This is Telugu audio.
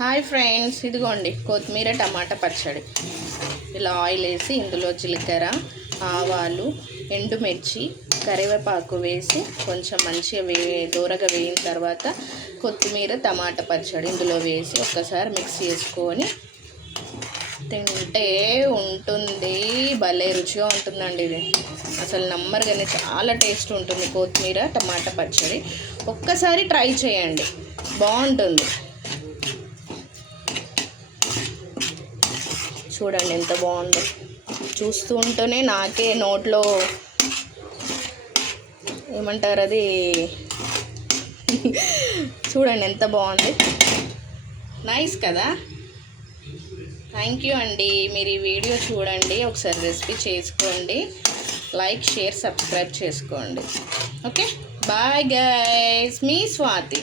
హాయ్ ఫ్రెండ్స్, ఇదిగోండి కొత్తిమీర టమాటా పచ్చడి. ఇలా ఆయిల్ వేసి ఇందులో జీలకర్ర, ఆవాలు, ఎండుమిర్చి, కరివేపాకు వేసి కొంచెం మంచిగా దూరగా వేయిన తర్వాత కొత్తిమీర టమాటా పచ్చడి ఇందులో వేసి ఒక్కసారి మిక్స్ చేసుకొని తింటే ఉంటుంది. భలే రుచిగా ఉంటుందండి. ఇది అసలు నమ్మరుగానే చాలా టేస్ట్ ఉంటుంది. కొత్తిమీర టమాటా పచ్చడి ఒక్కసారి ట్రై చేయండి, బాగుంటుంది. చూడండి ఎంత బాగుందో. చూస్తూ ఉంటేనే నాకే నోట్లో ఏమంటారు అది చూడండి ఎంత బాగుంది. నైస్ కదా. థ్యాంక్ యూ అండి. మీరు ఈ వీడియో చూడండి, ఒకసారి రెసిపీ చేసుకోండి, లైక్ షేర్ సబ్స్క్రైబ్ చేసుకోండి. ఓకే, బాయ్ గైస్, మీ స్వాతి.